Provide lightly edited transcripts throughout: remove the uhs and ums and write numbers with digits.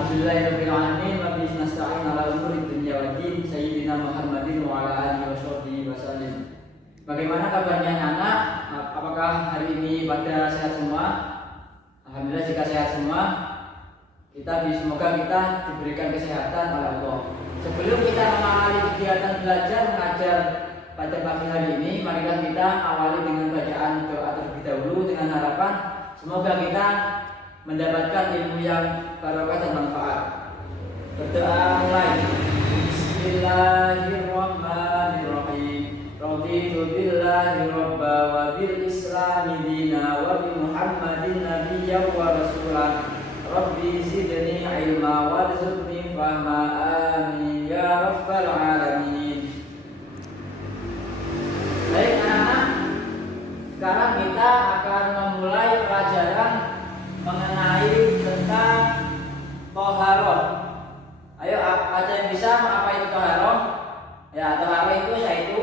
Alhamdulillahirabbil alamin wa bihi nasta'in ala umuri dunya waddin sayyidina Muhammadin wa ala alihi washabbihi wasallim. Bagaimana kabarnya anak? Apakah hari ini pada sehat semua? Alhamdulillah jika sehat semua. Semoga kita diberikan kesehatan oleh Allah. Sebelum kita mengawali kegiatan belajar mengajar pada pagi hari ini, marilah kita awali dengan bacaan doa terlebih dahulu dengan harapan semoga kita mendapatkan ilmu yang barokah dan manfaat. Berdoa mulai. Bismillahirrahmanirrahim. Raditu billahi robba wa bil islami dina wa bi Muhammadin nabiyyan wa rasulah. Rabbi zidni ilma warzuqni fahma, amin ya rabbal alamin. Baik anak-anak, sekarang kita akan memulai pelajaran mengenai tentang toharoh. Ayo, ada yang bisa apa itu toharoh? Ya, toharoh itu yaitu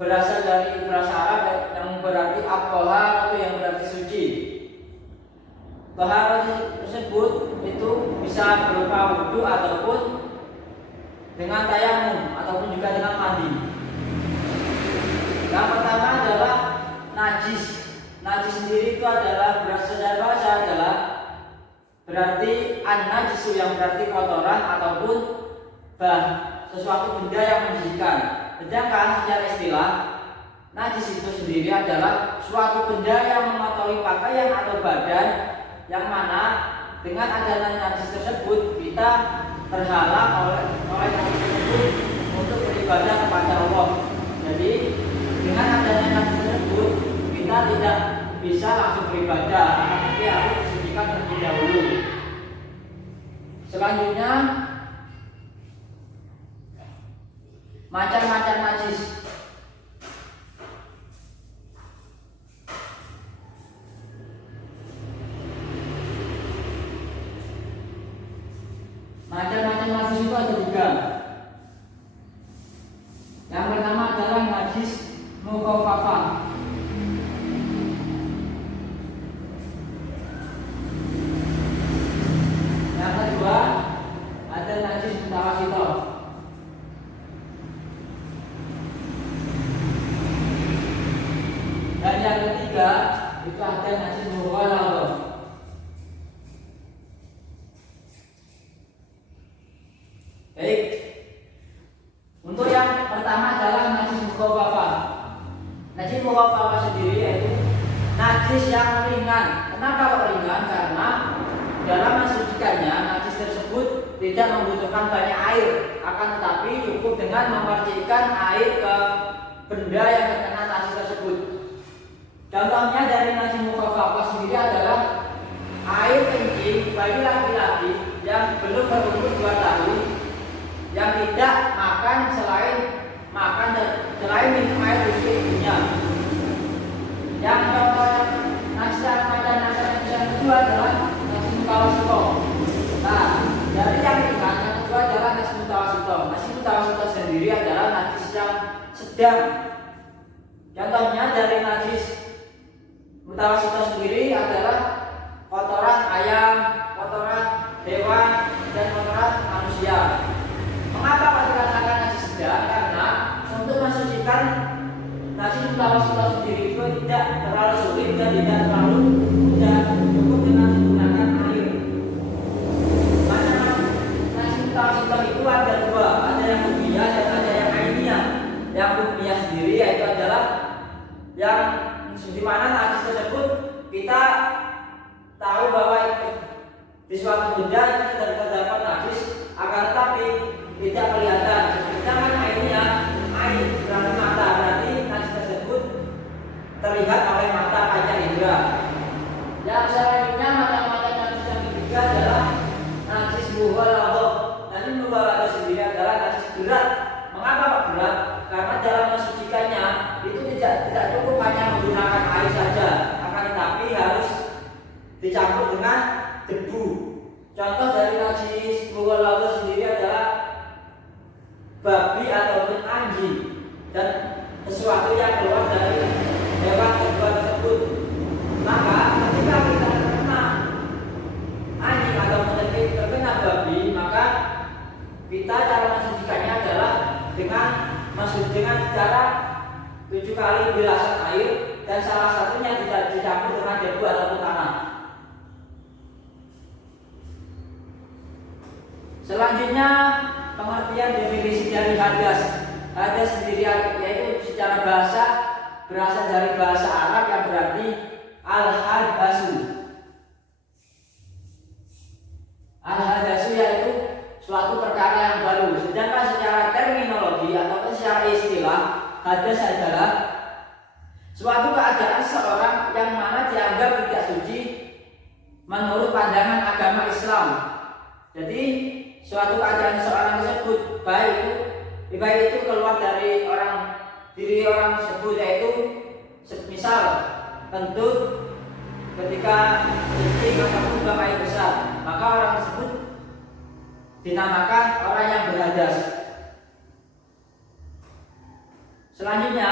berasal dari bahasa Arab yang berarti at-tohar, atau yang berarti suci. Toharoh tersebut itu bisa berupa wudu ataupun dengan tayamum ataupun juga dengan mandi. Yang pertama adalah najis. Najis sendiri itu adalah berasal dari bahasa adalah berarti an-najisu, yang berarti kotoran ataupun sesuatu benda yang menjijikkan. Sedangkan secara istilah, najis itu sendiri adalah suatu benda yang mengotori pakaian atau badan, yang mana dengan adanya najis tersebut kita terhalang oleh najis tersebut untuk beribadah kepada Allah. Jadi dengan adanya najis tersebut kita tidak bisa langsung beribadah, tapi harus disucikan terlebih dahulu. Selanjutnya, macam-macam najis. Macam-macam najis itu ada tiga. Yang pertama adalah najis mukhaffafah. Yang kedua ada najis mutawassithah. Dan yang ketiga itu ada najis mughalladhah. Baik. Untuk yang pertama adalah najis mukhaffafah. Najis mukhaffafah sendiri yaitu najis yang ringan. Kenapa kok ringan? Karena dalam mensucikannya najis tersebut tidak membutuhkan banyak air, akan tetapi cukup dengan memercikkan air ke benda yang terkena najis tersebut. Contohnya dari najis mukhaffafah sendiri adalah air kencing bagi laki-laki yang belum berumur 2 tahun, yang tidak makan selain minum air susu ibunya. Yang contoh najis yang kedua adalah najis mutawassithah. Nah, dari yang ringan yang kedua adalah najis mutawassithah. Najis mutawassithah sendiri adalah najis yang sedang. Contohnya dari najis mutawassithah sendiri adalah kotoran ayam, kotoran hewan, dan kotoran manusia. Mengapa kok dikatakan najis sedang? Karena untuk mensucikan najis mutawassithah sendiri itu tidak terlalu sulit dan tidak terlalu mudah, cukup dengan menggunakan air. Macam najis mutawassithah itu ada dua, ada yang hukumiyah dan ada yang ainiyah. Yang hukumiyah sendiri yaitu adalah yang di mana najis tersebut kita tahu bahwa di suatu benda itu terdapat najis, akan tetapi tidak kelihatan. Sedangkan airnya, air berarti mata, berarti najis tersebut terlihat oleh mata panca indera. Yang selanjutnya macam-macam najis yang ketiga adalah najis mughalladhah. Najis mughalladhah sendiri adalah najis berat. Mengapa kok berat? Karena dalam mensucikannya itu tidak cukup hanya menggunakan air saja, akan tetapi harus dicampur dengan debu. Contoh dari najis mughalladhah sendiri adalah babi ataupun anjing dan sesuatu yang keluar dari hewan kedua tersebut. Maka ketika kita terkena anjing ataupun terkena dengan cara 7 kali bilasan air dan salah satunya tidak dicampur dengan debu ataupun tanah. Selanjutnya pengertian definisi dari hadas. Hadas sendiri yaitu secara bahasa berasal dari bahasa Arab yang berarti al-hadasu. Al-hadasu yaitu suatu perkara yang baru. Sedangkan secara terminologi atau secara istilah, hadas adalah suatu keadaan seorang yang mana dianggap tidak suci menurut pandangan agama Islam. Jadi suatu keadaan seorang tersebut baik itu keluar dari diri orang tersebut, yaitu misal kentut ketika kencing ataupun buang air besar, maka orang tersebut dinamakan orang yang berhadas. Selanjutnya,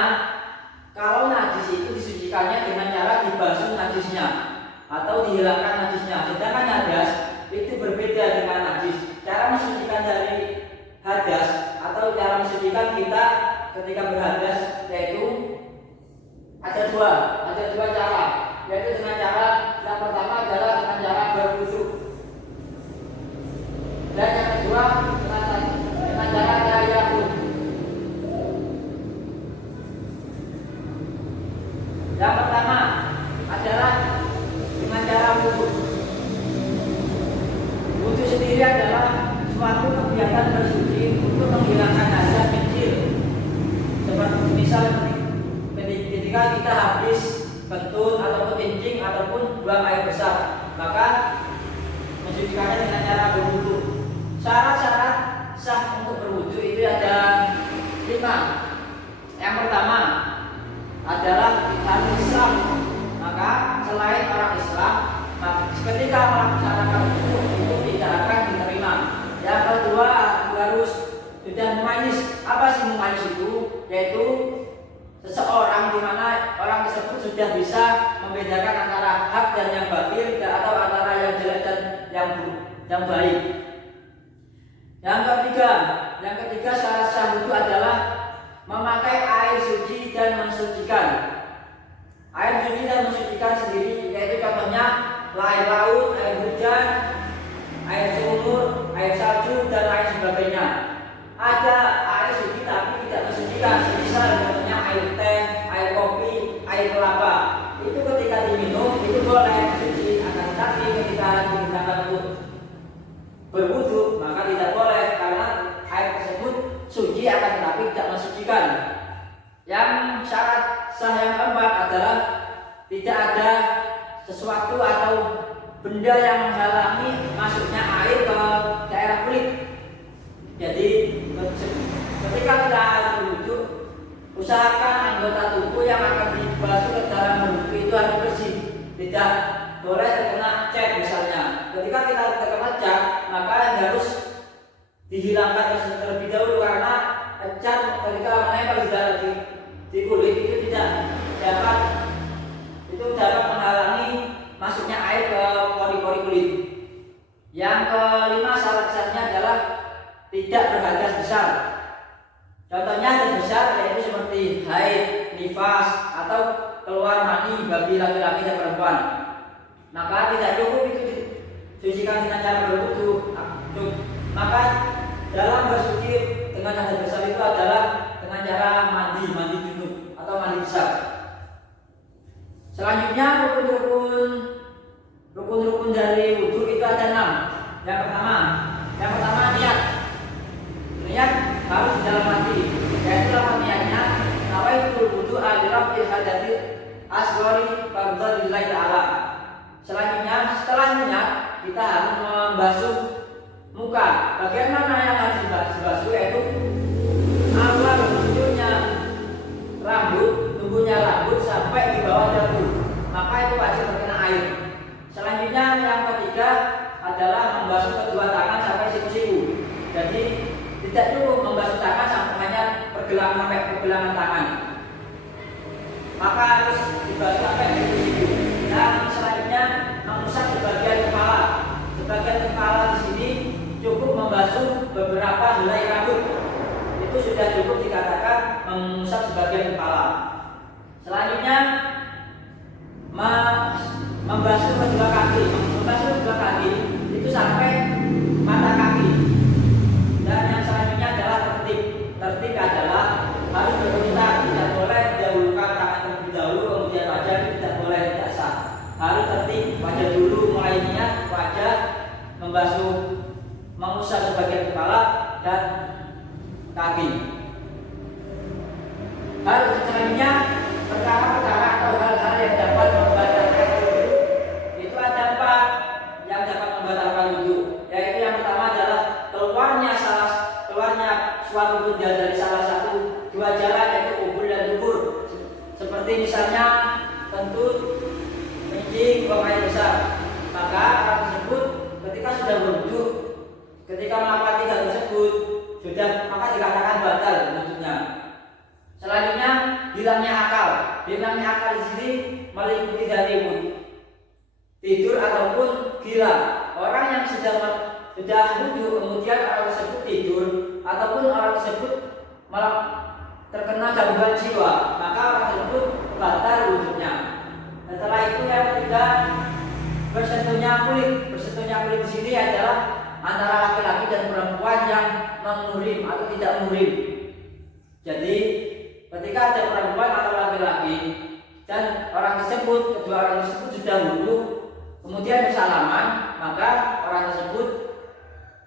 kalau najis itu disucikannya dengan cara dibasuh najisnya atau dihilangkan najisnya. Sedangkan hadas itu berbeda dengan najis. Cara mensucikan dari hadas atau cara mensucikan kita ketika berhadas yaitu ada dua cara, yaitu dengan cara yang pertama adalah dengan cara berwudu, dan yang kedua dengan cara tayamum. Yang pertama adalah dengan cara wudu. Wudu sendiri adalah suatu kegiatan bersuci untuk menghilangkan hadas kecil. Seperti misal ketika kita habis kentut ataupun kencing ataupun buang air besar, maka mensucikannya dengan cara berwudu. Syarat-syarat sah untuk berwudu itu ada 5. Yang pertama adalah harus Islam. Maka selain orang Islam, ketika melaksanakan wudu itu tidak akan diterima. Yang kedua harus sudah memayis. Apa sih memayis itu? Yaitu seseorang di mana orang tersebut sudah bisa membedakan antara hak dan yang batil, atau antara yang jelek dan yang baik. Yang ketiga syarat sah wudu adalah memakai air suci dan mensucikan. Air suci dan mensucikan sendiri yaitu contohnya air laut, air hujan, air sumur, air salju, dan lain sebagainya. Ada air suci tapi tidak mensucikan, misal contohnya air teh, air kopi, air kelapa. Itu ketika diminum itu boleh suci, akan tetapi ketika digunakan untuk berwudu maka tidak boleh, karena air tersebut suci akan tetapi tidak mensucikan. Yang syarat sah yang keempat adalah tidak ada sesuatu atau benda yang menghalangi masuknya air ke daerah kulit. Jadi ketika kita berwudu, usahakan anggota tubuh yang akan dibasuh ke dalam berwudu itu harus bersih, tidak boleh terkena cat misalnya. Ketika kita terkena cat, maka harus dihilangkan terlebih dahulu, karena cat ketika menempel di kulit itu dapat menghalangi masuknya air ke pori-pori kulit. Yang kelima syarat-syaratnya adalah tidak berhadas besar. Contohnya hadas besar yaitu seperti haid, nifas, atau keluar mani bagi laki-laki dan perempuan. Maka tidak cukup itu disucikan dengan cara berwudu. Maka dalam bersuci dengan hadas besar itu adalah dengan cara mandi junub atau mandi besar. Selanjutnya rukun dari wudu itu ada 6. Yang pertama niat harus di dalam hati, yaitu lafaz niatnya nawaitul wudu alirafil hadati asghari fardhu lillahi ta'ala. Selanjutnya setelah niat kita harus membasuh muka. Bagian mana yang harus dibasuh? Yaitu awal tumbuhnya rambut sampai di bawah dagu, maka itu wajib terkena air. Selanjutnya yang ketiga adalah membasuh kedua tangan sampai siku-siku. Jadi tidak cukup membasuh tangan sampai hanya pergelangan tangan, maka harus dibasuh sampai siku-siku. Dan selanjutnya mengusap sebagian kepala. Sebagian kepala di sini cukup membasuh beberapa helai rambut. Itu sudah cukup dikatakan mengusap sebagian kepala. Selanjutnya membasuh kedua kaki. Membasuh kedua kaki itu sampai mata kaki. Dan yang selanjutnya adalah tertib. Tertib adalah harus berurutan, tidak boleh didahulukan tangan terlebih dahulu, kemudian wajah, tidak boleh, tidak sah. Harus tertib, wajah dulu, mulai niat wajah, membasuh, mengusap sebagian kepala dan kaki. Hal selanjutnya perkara-perkara atau hal-hal yang dapat membatalkan wudhu, itu ada 4 yang dapat membatalkan wudhu. Yaitu yang pertama adalah keluarnya suatu benda dari salah satu 2 jalan, yaitu kubur dan dubur. Seperti misalnya kentut, kencing, buang air besar. Maka orang tersebut ketika sudah berwudhu, ketika melakukan 3 tersebut maka dikatakan batal wudhunya. Selanjutnya hilangnya akal. Hilangnya akal di sini meliputi dari tidur ataupun gila. Orang yang sudah wudhu kemudian orang tersebut tidur ataupun orang tersebut malah terkena gangguan jiwa, maka orang tersebut batal wudhunya. Setelah itu yang ketiga, bersentuhnya kulit. Bersentuhnya kulit di sini adalah antara laki-laki dan perempuan yang muhrim atau tidak muhrim. Jadi ketika ada perempuan atau laki-laki dan orang tersebut, kedua orang tersebut sudah wudhu, kemudian bersalaman, maka orang tersebut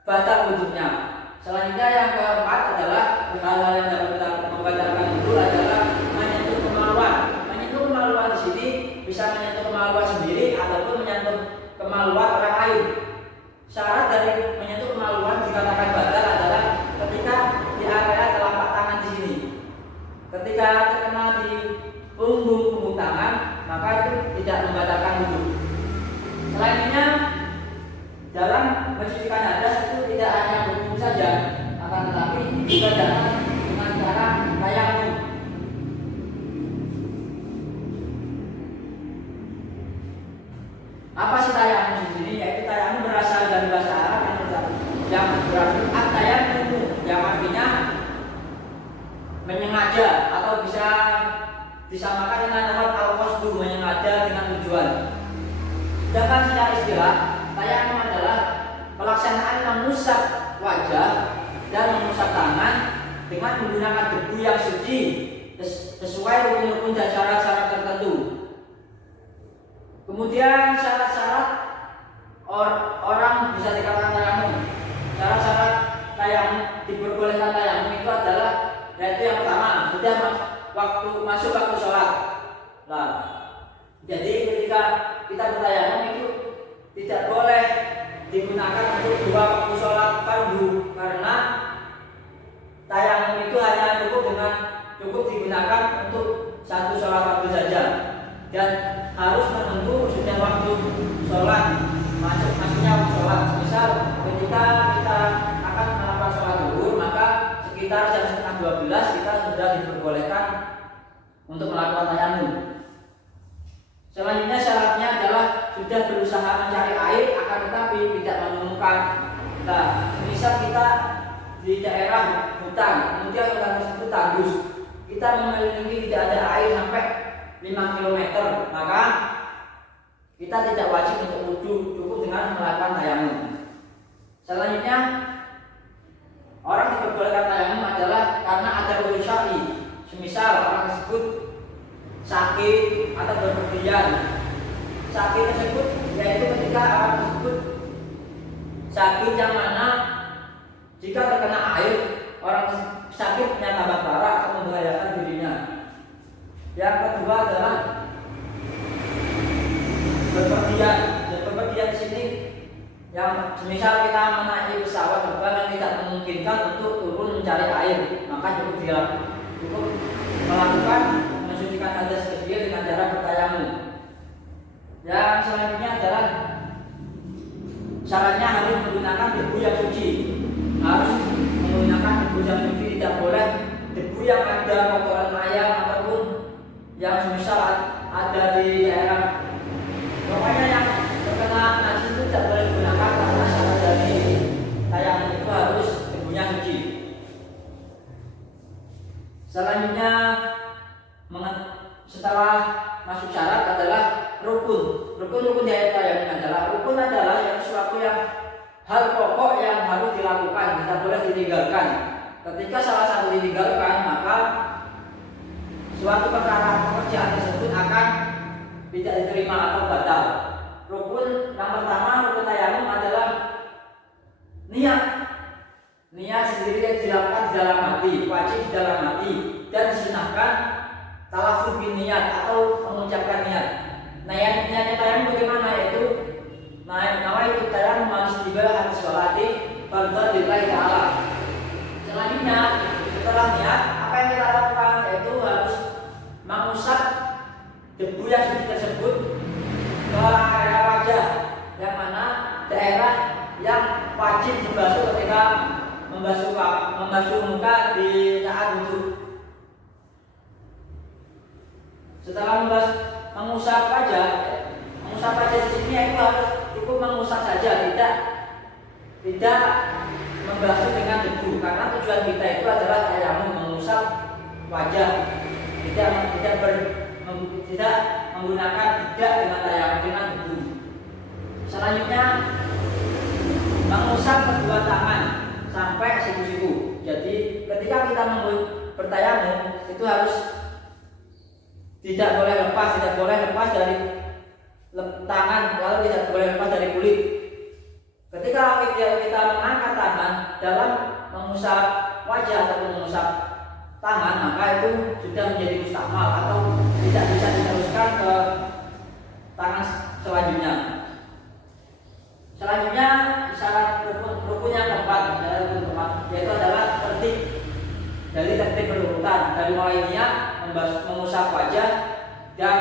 batal wudhunya. Selanjutnya yang keempat adalah hal-hal yang dapat membatalkan wudhu adalah menyentuh kemaluan. Menyentuh kemaluan di sini bisa menyentuh kemaluan sendiri ataupun menyentuh kemaluan orang lain. Syarat dari menyentuh kemaluan dikatakan batal adalah ketika di area telapak tangan di sini. Ketika terkena di punggung tangan, maka itu tidak membatalkan wudhu. Selanjutnya dalam mensucikan hadas itu tidak hanya berwudhu saja, akan tetapi juga dapat dengan cara tayamum. Apa sih tayamum di sini? Yaitu tayamum berasal dari bahasa Arab yang berarti at-tayammum, yang artinya menyengaja atau bisa disamakan dengan lafaz al-qasdu, menyengaja dengan tujuan. Sedangkan secara istilah, tayamum adalah pelaksanaan mengusap wajah dan mengusap tangan dengan menggunakan debu yang suci sesuai rukun-rukun dan syarat-syarat tertentu. Kemudian syarat-syarat orang bisa dikatakan tayamum. Syarat-syarat tayamum, diperbolehkan tayamum itu adalah, yaitu yang pertama sudah masuk waktu sholat. Nah, jadi ketika kita bertayamum itu tidak boleh digunakan untuk 2 waktu sholat fardu, karena tayamum itu hanya cukup digunakan untuk 1 sholat fardu saja, dan harus menunggu sudah waktu sholat, masuknya waktu sholat. Misal ketika kita akan melakukan sholat zuhur, maka sekitar jam 11:30 kita sudah diperbolehkan untuk melakukan tayamum. Selanjutnya syaratnya adalah sudah berusaha mencari air akan tetapi tidak menemukan. Nah, misal kita di daerah hutan, kemudian hutan tersebut tandus, kita mengelilingi tidak ada air sampai 5 km, maka kita tidak wajib untuk wudhu, cukup dengan melakukan tayamum. Selanjutnya orang diperbolehkan tayamum adalah karena ada uzur syar'i. Semisal orang tersebut sakit atau berpergian. Sakit tersebut yaitu ketika orang tersebut sakit yang mana jika terkena air, orang sakitnya tambah parah atau membahayakan dirinya. Yang kedua adalah berpergian. Berpergian di sini yang semisal kita menaiki pesawat terbang yang tidak memungkinkan untuk turun mencari air, maka cukup melakukan mensucikan hadas kecil dengan cara bertayamum. Yang selanjutnya adalah syaratnya harus menggunakan debu yang suci. Harus menggunakan debu yang suci, tidak boleh debu yang ada kotoran ayam ataupun yang semisal ada di daerah, pokoknya yang terkena najis itu tidak boleh digunakan, karena syarat dari tayamum itu harus debunya suci. Selanjutnya dilakukan, tidak boleh ditinggalkan. Ketika salah satu ditinggalkan, maka suatu perkara pekerjaan tersebut akan tidak diterima atau batal. Rukun yang pertama, rukun tayamum adalah niat. Niat sendiri dilakukan di dalam hati, wajib di dalam hati, dan disunahkan talafuz bin niat atau mengucapkan niat. Niatnya tayamum bagaimana? Yaitu nawaitu tayamum al-istibahah sholati fardhu lillahi ta'ala. Selanjutnya setelah niat, apa yang kita lakukan? Yaitu harus mengusap debu yang suci tersebut ke area wajah, yang mana daerah yang wajib dibasuh ketika membasuh muka di saat wudhu. Setelah mengusap wajah di sini itu harus cukup mengusap saja, tidak membasuh dengan debu, karena tujuan kita itu adalah tayamum, mengusap wajah, tidak menggunakan bedak dengan tayamum dengan debu. Selanjutnya mengusap kedua tangan sampai siku-siku. Jadi ketika kita bertayamum itu harus tidak boleh lepas dari tangan, lalu tidak boleh lepas dari kulit. Ketika kita mengangkat tangan dalam mengusap wajah atau mengusap tangan, maka itu sudah menjadi mustakmal atau tidak bisa diteruskan ke tangan selanjutnya. Selanjutnya syarat rukun yang keempat, yaitu adalah tertib. Dari tertib berurutan, dari mulai niat mengusap wajah dan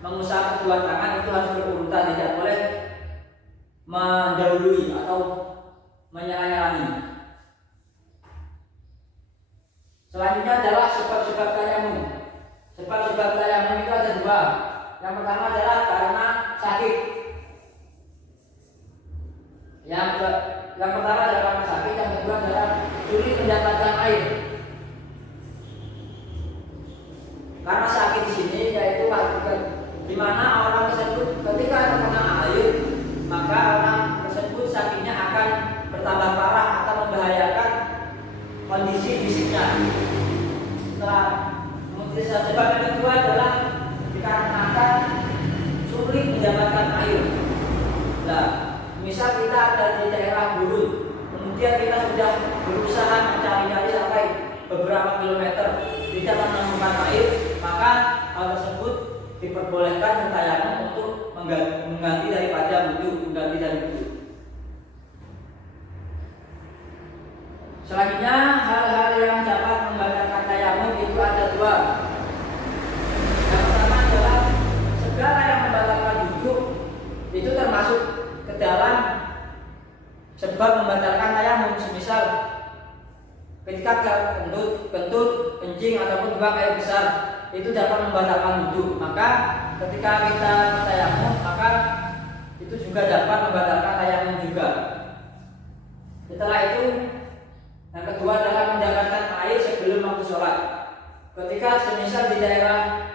mengusap kedua tangan itu harus berurutan, tidak boleh mendahului atau menyalangi. Selanjutnya adalah sebab-sebab tayamum. Sebab-sebab tayamum itu ada dua. Yang pertama adalah karena sakit. Yang pertama adalah karena sakit, yang kedua adalah sulit mendapatkan air. Karena sakit di sini yaitu di mana orang tersebut ketika terkena air, maka orang tersebut sakitnya akan bertambah parah atau membahayakan kondisi fisiknya. Sebab yang kedua adalah dikarenakan sulit mendapatkan air. Nah, misal kita ada di daerah gurun, kemudian kita sudah berusaha mencari-cari sampai beberapa kilometer tidak menemukan air, maka hal tersebut diperbolehkan bertayamum untuk mengganti dari wudhu. Selanjutnya hal-hal yang dapat membatalkan tayamum itu ada dua. Yang pertama adalah segala yang membatalkan wudhu itu termasuk ke dalam sebab membatalkan tayamum. Semisal ketika kentut, kencing ataupun buang air besar itu dapat membatalkan wudhu, maka ketika kita tayamum maka itu juga dapat membatalkan tayamum juga. Setelah itu yang kedua adalah mendapatkan air sebelum waktu sholat. Ketika semisal di daerah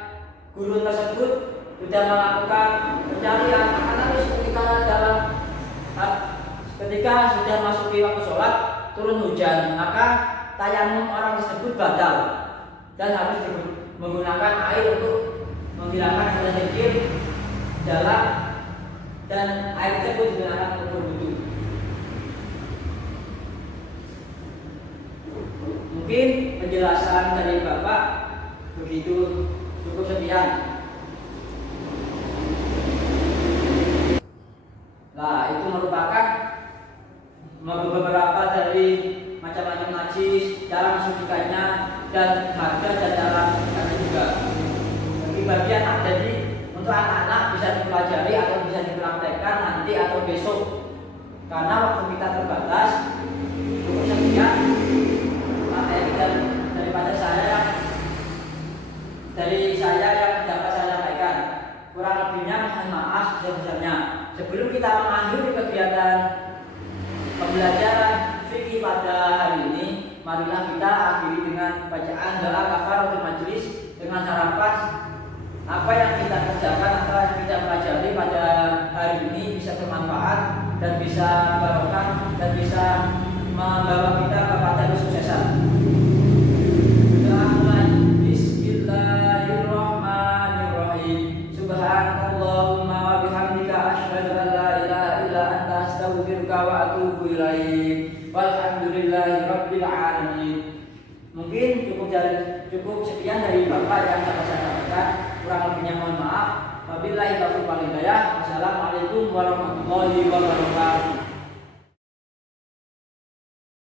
gurun tersebut sudah melakukan pencarian, ketika sudah masuk di waktu sholat turun hujan, maka tayamum orang tersebut batal dan harus menggunakan air untuk menghilangkan hal kecil dalam, dan air tersebut digunakan untuk wudhu. Mungkin penjelasan dari Bapak begitu, cukup sekian. Nah, itu merupakan beberapa dari macam-macam najis, cara mensucikannya, dan harga dan cara mensucikannya juga. Bagi anak, jadi untuk anak-anak bisa dipelajari atau bisa dipraktekkan nanti atau besok. Karena waktu kita terbatas, cukup sekian materi daripada saya yang dapat saya sampaikan. Kurang lebihnya mohon maaf sebesar-besarnya. Sebelum kita mengakhiri kegiatan pembelajaran fikih pada hari ini, marilah kita akhiri dengan bacaan doa kafaratul majelis dengan harapan apa yang kita kerjakan, apa yang kita pelajari pada hari ini bisa bermanfaat dan bisa barokah dan bisa Walhamdulillahirabbil alamin. Mungkin cukup sekian dari Bapak yang dapat saya sampaikan. Kurang lebihnya mohon maaf. Wabillahi taufiq wal hidayah. Wassalamualaikum warahmatullahi wabarakatuh.